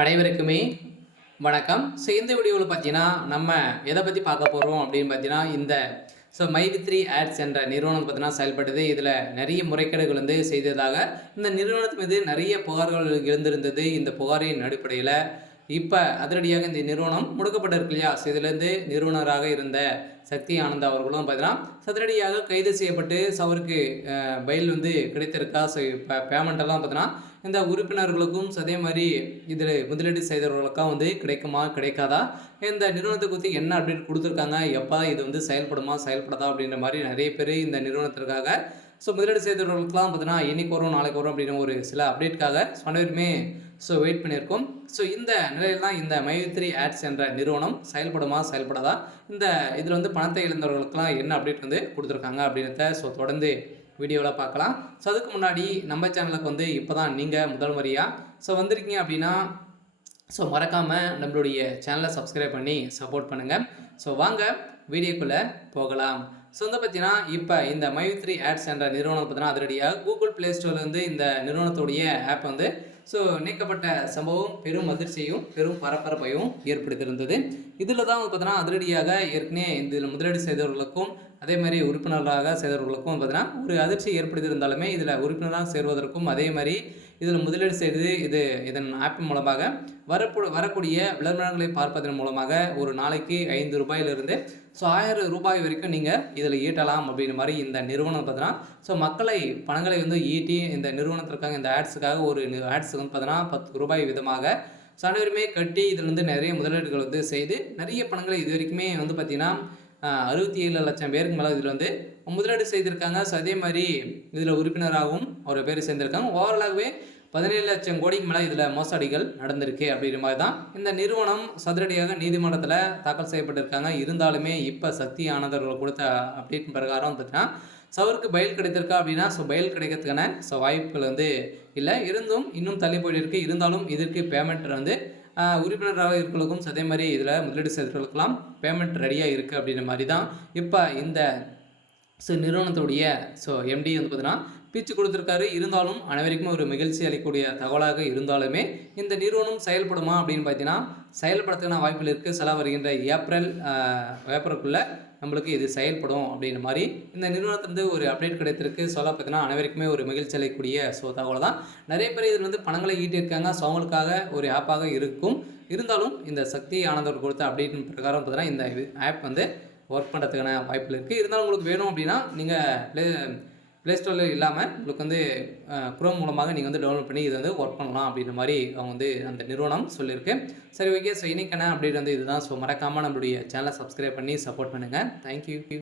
அனைவருக்குமே வணக்கம். இந்த வீடியோவில் பார்த்தீங்கன்னா நம்ம எதை பற்றி பார்க்க போகிறோம் அப்படின்னு பார்த்தீங்கன்னா இந்த மைவித்ரி ஆட்ஸ் என்ற நிறுவனம் பார்த்தீங்கன்னா செயல்படுது. இதில் நிறைய முறைகேடுகள் செய்ததாக இந்த நிறுவனத்து மீது நிறைய புகார்கள் எழுந்திருந்தது. இந்த புகாரின் அடிப்படையில் இப்போ அதிரடியாக இந்த நிறுவனம் முடக்கப்பட்டிருக்கு இல்லையா? இதுலேருந்து நிறுவனராக இருந்த சக்தி ஆனந்த் அவர்களும் பார்த்தீங்கன்னா சதுரடியாக கைது செய்யப்பட்டு அவருக்கு பெயில் கிடைத்திருக்கா. இப்போ பேமெண்ட்டெல்லாம் பார்த்தீங்கன்னா இந்த உறுப்பினர்களுக்கும் அதே மாதிரி இதில் முதலீடு செய்தவர்களுக்கும் கிடைக்குமா கிடைக்காதா, இந்த நிறுவனத்தை குறித்து என்ன அப்டேட் கொடுத்துருக்காங்க, எப்போ இது செயல்படுமா செயல்படாதா அப்படின்ற மாதிரி நிறைய பேர் இந்த நிறுவனத்திற்காக முதலீடு செய்தவர்களுக்கெல்லாம் பார்த்தீங்கன்னா இன்னைக்கு வரும் நாளைக்கு வரும் அப்படின்னு ஒரு சில அப்டேட்காக அனைவருமே வெயிட் பண்ணியிருக்கோம். இந்த நிலையில் தான் இந்த மைவித்ரி ஆட்ஸ் என்ற நிறுவனம் செயல்படுமா செயல்படாதா, இந்த இதில் பணத்தை இழந்தவர்களுக்கெல்லாம் என்ன அப்டேட் கொடுத்துருக்காங்க அப்படின்றத தொடர்ந்து வீடியோவில் பார்க்கலாம். அதுக்கு முன்னாடி நம்ம சேனலுக்கு இப்போ தான் நீங்கள் முதல் முறையாக வந்திருக்கீங்க அப்படின்னா மறக்காமல் நம்மளுடைய சேனலை சப்ஸ்கிரைப் பண்ணி சப்போர்ட் பண்ணுங்கள். வாங்க வீடியோக்குள்ளே போகலாம். பார்த்தீங்கன்னா இப்போ இந்த மைவித்ரி ஆட்ஸ் என்ற நிறுவனம் பார்த்தீங்கன்னா அதிரடியாக கூகுள் ப்ளே ஸ்டோர்லேருந்து இந்த நிறுவனத்துடைய ஆப் நீக்கப்பட்ட சம்பவம் பெரும் அதிர்ச்சியையும் பெரும் பரபரப்பையும் ஏற்படுத்தியிருந்தது. இதில் தான் பார்த்தீங்கன்னா அதிரடியாக ஏற்கனவே இதில் முதலீடு செய்தவர்களுக்கும் அதே மாதிரி உறுப்பினர்களாக செய்தவர்களுக்கும் பார்த்தீங்கன்னா ஒரு அதிர்ச்சி ஏற்படுத்தியிருந்தாலுமே இதில் உறுப்பினராக சேர்வதற்கும் அதே மாதிரி இதில் முதலீடு செய்து இதன் ஆப் மூலமாக வரக்கூடிய விளம்பரங்களை பார்ப்பதன் மூலமாக ஒரு நாளைக்கு 5 ரூபாயிலிருந்து 1000 ரூபாய் வரைக்கும் நீங்கள் இதில் ஈட்டலாம் அப்படின்ற மாதிரி இந்த நிறுவனம் பார்த்தீங்கன்னா மக்களை பணங்களை ஈட்டி இந்த நிறுவனத்திற்காக இந்த ஆட்ஸுக்காக ஒரு ஆட்ஸுக்கு பார்த்தீங்கன்னா 10 ரூபாய் விதமாக அனைவருமே கட்டி இதில் நிறைய முதலீடுகள் செய்து நிறைய பணங்களை இது வரைக்குமே பார்த்தீங்கன்னா 67 லட்சம் பேருக்கு மேலே இதில் முதலீடு செய்திருக்காங்க. அதே மாதிரி இதில் உறுப்பினராகவும் ஒரு பேர் சேர்ந்திருக்காங்க. ஓவராலாகவே 17 லட்சம் கோடிக்கு மேலே இதில் மோசடிகள் நடந்திருக்கு அப்படின்ற மாதிரி தான் இந்த நிறுவனம் சதுரடியாக நீதிமன்றத்தில் தாக்கல் செய்யப்பட்டிருக்காங்க. இருந்தாலுமே இப்போ சக்தி ஆனந்தர்கள் கொடுத்த அப்டேட் பிரகாரம் பார்த்தீங்கன்னா அவருக்கு பயில் கிடைத்திருக்கா அப்படின்னா பயில் கிடைக்கிறதுக்கான வாய்ப்புகள் இல்லை, இருந்தும் இன்னும் தள்ளி போயிருக்கு. இருந்தாலும் இதற்கு பேமெண்ட் உறுப்பினராக இருக்கிறவங்களுக்கும் அதே மாதிரி இதில் முதலீடு செய்தவர்களுக்கெல்லாம் பேமெண்ட் ரெடியாக இருக்குது அப்படின்ற மாதிரி தான் இப்போ இந்த நிறுவனத்துடைய எம்டி பார்த்தீங்கன்னா பேச்சு கொடுத்துருக்காரு. இருந்தாலும் அனைவருக்கும் ஒரு மகிழ்ச்சி அளிக்கக்கூடிய தகவலாக இருந்தாலுமே இந்த நிறுவனம் செயல்படுமா அப்படின்னு பார்த்தீங்கன்னா செயல்படுறதுக்கான வாய்ப்புகள் இருக்குது. சில வருகின்ற ஏப்ரலுக்குள்ளே நம்மளுக்கு இது செயல்படும் அப்படின்ற மாதிரி இந்த நிறுவனத்திலிருந்து ஒரு அப்டேட் கிடைத்திருக்கு. பார்த்தீங்கன்னா அனைவருக்குமே ஒரு மகிழ்ச்சி அளிக்கக்கூடிய தகவல் தான். நிறைய பேர் இதில் பணங்களை ஈட்டியிருக்காங்க. அவங்களுக்காக ஒரு ஆப்பாக இருக்கும். இருந்தாலும் இந்த சக்தி ஆனந்தர் கொடுத்த அப்டேட்டின் பிரகாரம் பார்த்தீங்கன்னா இந்த ஆப் ஒர்க் பண்ணுறதுக்கான வாய்ப்புகள் இருக்குது. இருந்தாலும் உங்களுக்கு வேணும் அப்படின்னா நீங்கள் ப்ளே ஸ்டோரில் இல்லாமல் உங்களுக்கு குரோம் மூலமாக நீங்கள் டவுன்லோட் பண்ணி இது ஒர்க் பண்ணலாம் அப்படின்ற மாதிரி அவங்க அந்த நிறுவனம் சொல்லியிருக்கு. சரி, ஓகே. இன்னைக்கான அப்டேட் இதுதான். மறக்காமல் நம்மளுடைய சேனலை சப்ஸ்கிரைப் பண்ணி சப்போர்ட் பண்ணுங்கள். தேங்க்யூ.